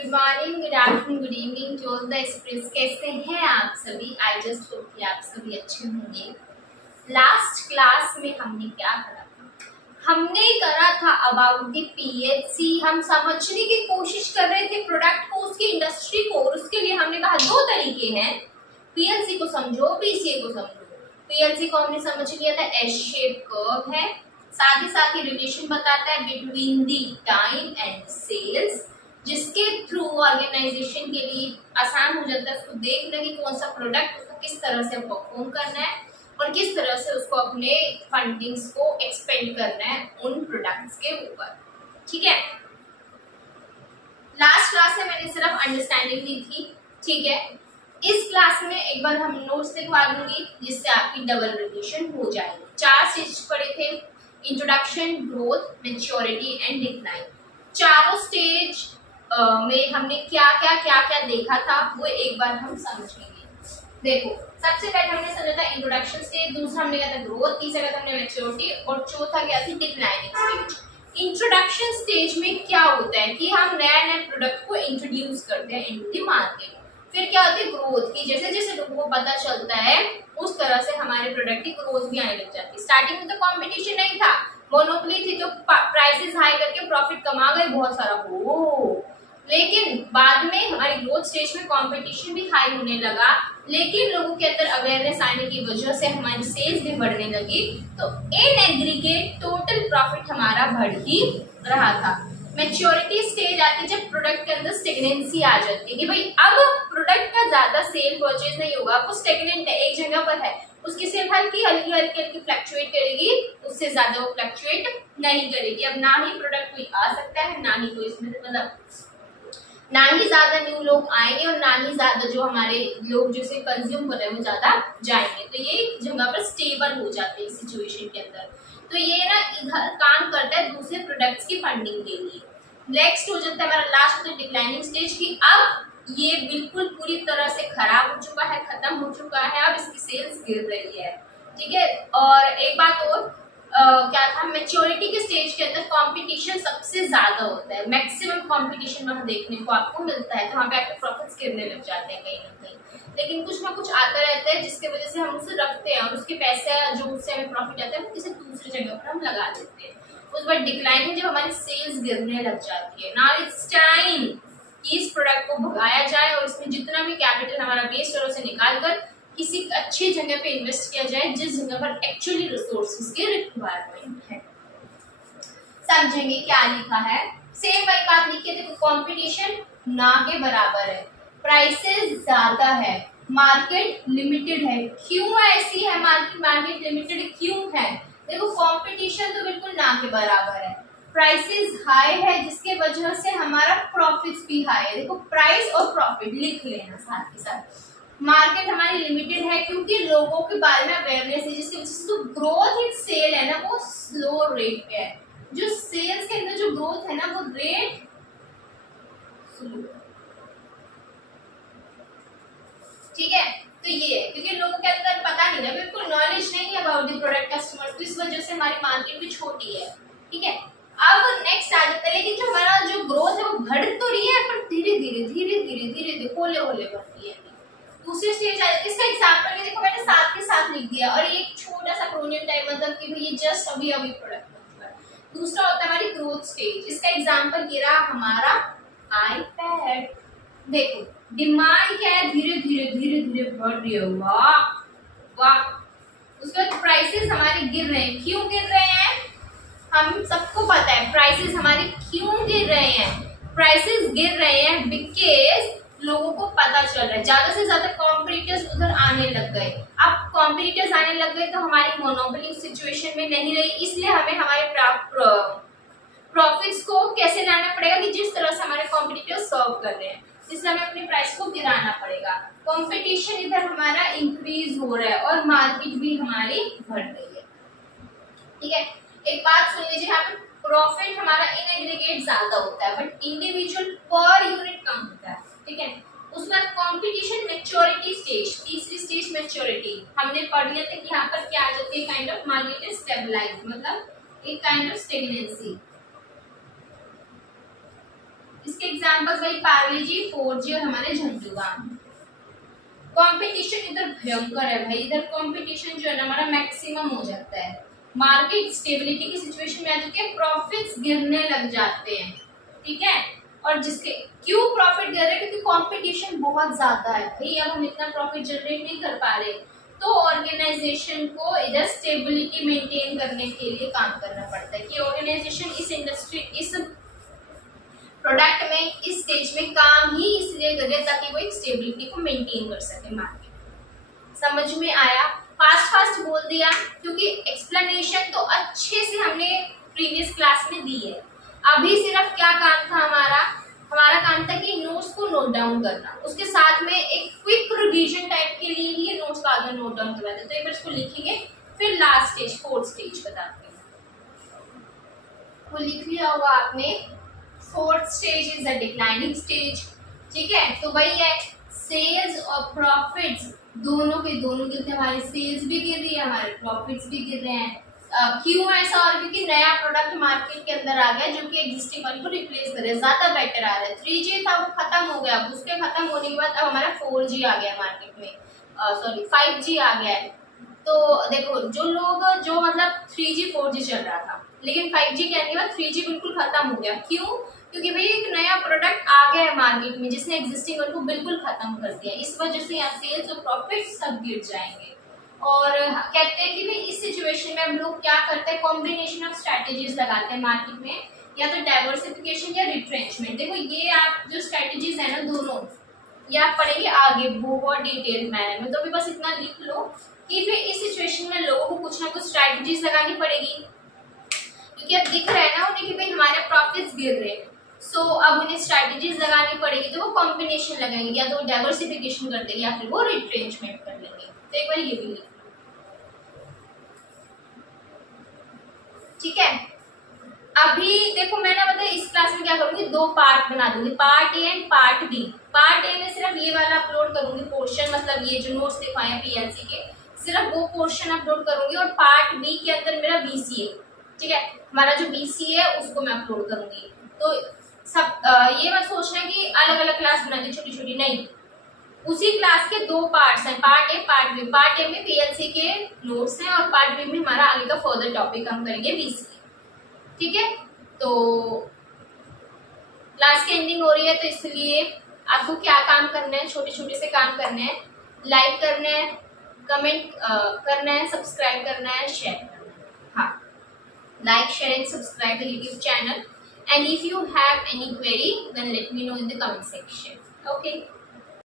Good morning, good afternoon, good evening to all the students. कैसे हैं आप सभी? आई जस्ट होप कि आप सभी अच्छे होंगे। लास्ट क्लास में हमने क्या करा था? हमने करा था अबाउट द पीएचसी। हम समझने की कोशिश कर रहे थे प्रोडक्ट को, उसकी इंडस्ट्री को, और उसके लिए हमने कहा दो तरीके हैं, पीएलसी को समझो, पीसीए को समझो। पीएलसी को हमने समझ लिया था एस शेप कर्व है, साथ ही रिलेशन बताता है between the time and sales, जिसके थ्रू ऑर्गेनाइजेशन के लिए आसान हो जाता है उसको देखना कि कौन सा प्रोडक्ट उसको किस तरह से परफॉर्म करना है और किस तरह से उसको अपने फंडिंग्स को एक्सपेंड करना है उन प्रोडक्ट्स के ऊपर। ठीक है, लास्ट क्लास में मैंने सिर्फ अंडरस्टैंडिंग दी थी। ठीक है, इस क्लास में एक बार हम नोट्स लिखवा दूंगी जिससे आपकी डबल रिविजन हो जाएगी। 4 स्टेज पढ़े थे, introduction, growth, maturity and decline. चारों स्टेज में हमने क्या क्या देखा था वो एक बार हम समझेंगे। देखो, सबसे पहले हमने समझा था इंट्रोडक्शन स्टेज, दूसरा हमने कहा था ग्रोथ, तीसरा कहा था हमने मैच्योरिटी और चौथा क्या थी डिक्लाइनिंग स्टेज। इंट्रोडक्शन स्टेज में क्या होता है कि हम नया प्रोडक्ट को इंट्रोड्यूस करते हैं इनटू द मार्केट। फिर क्या होती है ग्रोथ की, जैसे जैसे लोगों को पता चलता है उस तरह से हमारे प्रोडक्ट की ग्रोथ भी आने लग जाती है। स्टार्टिंग में तो कंपटीशन नहीं था, मोनोपोली थी, तो प्राइसेस हाई करके प्रॉफिट कमा गए बहुत सारा हो, लेकिन बाद में हमारी ग्रोथ स्टेज में कंपटीशन भी हाई होने लगा, लेकिन लोगों के अंदर अवेयरनेस आने की वजह से हमारी सेल्स भी बढ़ने लगी, तो इन एग्रीगेट टोटल प्रॉफिट हमारा बढ़ ही रहा था। मैच्योरिटी स्टेज आती है जब प्रोडक्ट के अंदर स्टेगनेंसी आ जाती है कि भाई अब प्रोडक्ट का ज्यादा सेल परचेज नहीं होगा, वो स्टेगनेंट है, एक जगह पर है, उसकी सेल हल्की फ्लक्चुएट करेगी, उससे ज्यादा वो फ्लक्चुएट नहीं करेगी। अब ना ही प्रोडक्ट कोई आ सकता है, ना ही कोई इसमें मतलब ना ही ज्यादा न्यू लोग आएंगे और ना ही ज्यादा जो हमारे लोग जो इसे कंज्यूम कर रहे हैं वो ज्यादा जाएंगे, तो ये जगह पर स्टेबल हो जाते हैं सिचुएशन के अंदर। तो ये ना इधर काम करता है दूसरे प्रोडक्ट्स की फंडिंग के लिए। नेक्स्ट हो जाता है हमारा लास्ट होता है डिक्लाइनिंग स्टेज की अब ये बिल्कुल पूरी तरह से खराब हो चुका है, खत्म हो चुका है, अब इसकी सेल्स गिर रही है। ठीक है, और एक बात और क्या था, मैच्योरिटी के स्टेज के अंदर कंपटीशन सबसे ज्यादा होता है, मैक्सिमम कंपटीशन वहां देखने को आपको मिलता है, तो वहां पे आपके प्रॉफिट्स गिरने लग जाते हैं कहीं ना कहीं, लेकिन कुछ ना कुछ आता रहता है जिसके वजह से हम उसे रखते हैं और उसके पैसे जो उससे हमें प्रॉफिट आता है वो किसी दूसरी जगह पर हम लगा देते हैं। उस बार डिक्लाइन में जब हमारी सेल्स गिरने लग जाती है, नाउ इट्स टाइम कि इस प्रोडक्ट को भगाया जाए और इसमें जितना भी कैपिटल हमारा वेस्ट है उसे निकाल कर किसी अच्छी जगह पे इन्वेस्ट किया जाए जिस जगह पर एक्चुअली रिसोर्सेज की रिक्वायरमेंट है। समझेंगे क्या लिखा है, सेम वही बात लिखी है। देखो, कंपटीशन ना के बराबर है, प्राइसेस ज्यादा है, मार्केट लिमिटेड है। क्यों ऐसी है मार्केट लिमिटेड क्यों है? देखो, कंपटीशन तो बिल्कुल ना के बराबर है, प्राइसेस हाई है जिसके वजह से हमारा प्रॉफिट्स भी हाई है। देखो, प्राइस और प्रॉफिट लिख लेना साथ ही साथ। मार्केट हमारी लिमिटेड है क्योंकि लोगों के बारे में अवेयरनेस है, जिसकी वजह से जो ग्रोथ इन सेल है ना वो स्लो रेट पे है, जो सेल्स के अंदर जो ग्रोथ है ना वो रेट स्लो। ठीक है, तो ये क्योंकि लोगों के अंदर पता नहीं है, बिल्कुल नॉलेज नहीं है अबाउट द प्रोडक्ट कस्टमर्स, तो इस वजह से हमारी मार्केट भी छोटी है। ठीक है, अब नेक्स्ट आ जाता है, लेकिन जो हमारा जो ग्रोथ है वो बढ़ तो रही है पर धीरे धीरे होले होले बढ़ती है। दूसरी स्टेज आ जाती है, इसका एग्जांपल भी देखो मैंने साथ के साथ लिख दिया और एक छोटा सा एक्रोनिम टाइप, मतलब कि भाई ये जस्ट अभी प्रोडक्ट बन है। दूसरा होता है हमारी ग्रोथ स्टेज, इसका एग्जांपल ये रहा हमारा आईपैड। देखो, डिमांड क्या है, धीरे धीरे बढ़ रही है, वाह वाह। उसके बाद प्राइसेस हमारे गिर रहे हैं, क्यों गिर रहे हैं? हम सबको पता है प्राइसेस हमारे क्यों गिर रहे हैं। प्राइसेस गिर रहे हैं बिकॉज लोगों को पता चल रहा है, ज्यादा से ज्यादा कॉम्पिटिटर्स उधर आने लग गए। अब कॉम्पिटिटर्स आने लग गए तो हमारी मोनोपोली सिचुएशन में नहीं रही, इसलिए हमें हमारे प्रॉफिट्स को कैसे लाना पड़ेगा कि जिस तरह से हमारे कॉम्पिटिटर्स सर्व कर रहे हैं, इसलिए हमें अपने प्राइस को गिराना पड़ेगा। कंपटीशन इधर हमारा इंक्रीज हो रहा है और मार्केट भी हमारी बढ़ रही है। ठीक है, एक बात सुन लीजिए, यहाँ पे प्रॉफिट हमारा इन एग्रीगेट ज्यादा होता है बट इंडिविजुअल पर यूनिट कम होता है। ठीक है, उसके बाद कंपटीशन मैच्योरिटी स्टेज, तीसरी स्टेज मैच्योरिटी हमने पढ़ लिया था कि यहाँ पर क्या आ जाती है, काइंड ऑफ मार्केट स्टेबलाइज, मतलब एक काइंड ऑफ स्टेगनेंसी। इसके एग्जांपल्स भाई पार्ले जी, 4G और हमारे झंडूबाम। कंपटीशन इधर भयंकर है भाई, इधर कंपटीशन जो है ना हमारा मैक्सिमम हो जाता है, मार्केट स्टेबिलिटी की सिचुएशन में आ जाती है, प्रॉफिट्स गिरने लग जाते हैं, ठीक है। और जिसके क्यों प्रॉफिट गिर रहे हैं, क्योंकि कंपटीशन बहुत ज्यादा है भाई, अब हम इतना प्रॉफिट जनरेट नहीं कर पा रहे, तो ऑर्गेनाइजेशन को इधर स्टेबिलिटी मेंटेन करने के लिए काम करना पड़ता है कि ऑर्गेनाइजेशन इस इंडस्ट्री, इस प्रोडक्ट में, इस स्टेज में काम ही इसलिए कर रहे हैं ताकि वो एक स्टेबिलिटी को मेंटेन कर सके मार्केट। समझ में आया? फास्ट फास्ट बोल दिया क्योंकि एक्सप्लेनेशन तो अच्छे से हमने प्रीवियस क्लास में दी है। अभी सिर्फ क्या काम था हमारा काम था कि नोट्स को नोट डाउन करना, उसके साथ में एक क्विक रिवीजन टाइप के लिए ही नोट्स बाद में नोट डाउन करवाते, तो एक बार इसको लिखेंगे, फिर लास्ट स्टेज, फोर्थ स्टेज बताते हैं। वो लिख लिया होगा आपने, fourth stage is the declining stage, ठीक है। तो वही है, सेल्स और प्रॉफिट्स दोनों के दोनों गिर रहे हैं, हमारे सेल्स भी गिर रही है, हमारे प्रॉफिट्स भी गिर रहे हैं। क्यों ऐसा? और क्योंकि नया प्रोडक्ट मार्केट के अंदर आ गया जो कि एग्जिस्टिंग वन को रिप्लेस करे, ज्यादा बेटर आ रहा है। 3G था वो खत्म हो गया, अब उसके खत्म होने के बाद अब हमारा 4G आ गया मार्केट में, सॉरी 5G आ गया है। तो देखो जो लोग जो मतलब 3G 4G चल रहा था, लेकिन 5G के आने के बाद 3G बिल्कुल खत्म हो गया। क्यों? क्योंकि भाई एक नया प्रोडक्ट आ गया है मार्केट में जिसने एग्जिस्टिंग वन को बिल्कुल खत्म कर दिया, इस वजह से यहाँ सेल्स और प्रॉफिट सब गिर जाएंगे। और कहते हैं कि भाई इस सिचुएशन में हम लोग क्या करते हैं, कॉम्बिनेशन ऑफ स्ट्रेटेजीज लगाते हैं मार्केट में, या तो डाइवर्सिफिकेशन या रिट्रेंचमेंट। देखो ये आप जो स्ट्रेटेजीज है ना दोनों, ये आप पढ़ेंगे आगे बहुत डिटेल मैनर में, तो अभी बस इतना लिख लो कि फिर इस सिचुएशन में लोगों को कुछ ना कुछ स्ट्रेटेजीज लगानी पड़ेगी, क्योंकि अब दिख रहा है ना उन्हें कि भाई हमारे प्रॉफिट्स गिर रहे हैं, सो अब उन्हें स्ट्रेटेजीज लगानी पड़ेगी, तो वो कॉम्बिनेशन लगाएंगे, या तो डाइवर्सिफिकेशन कर देंगे या फिर वो रिट्रेंचमेंट कर लेंगे। तो एक बार ये भी लिख, ठीक है। अभी देखो मैंने बताया इस क्लास में क्या करूंगी, दो पार्ट बना दूंगी, part A and part B. Part A में सिर्फ ये वाला अपलोड करूंगी पोर्शन, मतलब ये जो नोट्स दिखाए पीएलसी के, सिर्फ वो पोर्शन अपलोड करूंगी, और पार्ट बी के अंदर मेरा बीसीए, ठीक है, हमारा जो बीसीए है उसको मैं अपलोड करूंगी। तो सब ये मत सोचना कि अलग अलग क्लास बनाती छोटी छोटी, नहीं, उसी क्लास के दो पार्ट्स हैं, part A part B. Part A में पीएलसी के नोट्स हैं और पार्ट बी में हमारा आगे का फर्दर टॉपिक हम करेंगे बीसीए, ठीक है। तो क्लास की एंडिंग हो रही है, तो इसलिए आपको क्या काम करना है, छोटे छोटे से काम करने हैं, लाइक करना है, कमेंट करना है, सब्सक्राइब करना है, शेयर करना है। हाँ, like, share and subscribe the YouTube channel, and if you have any query then let me know in the comment section. Okay.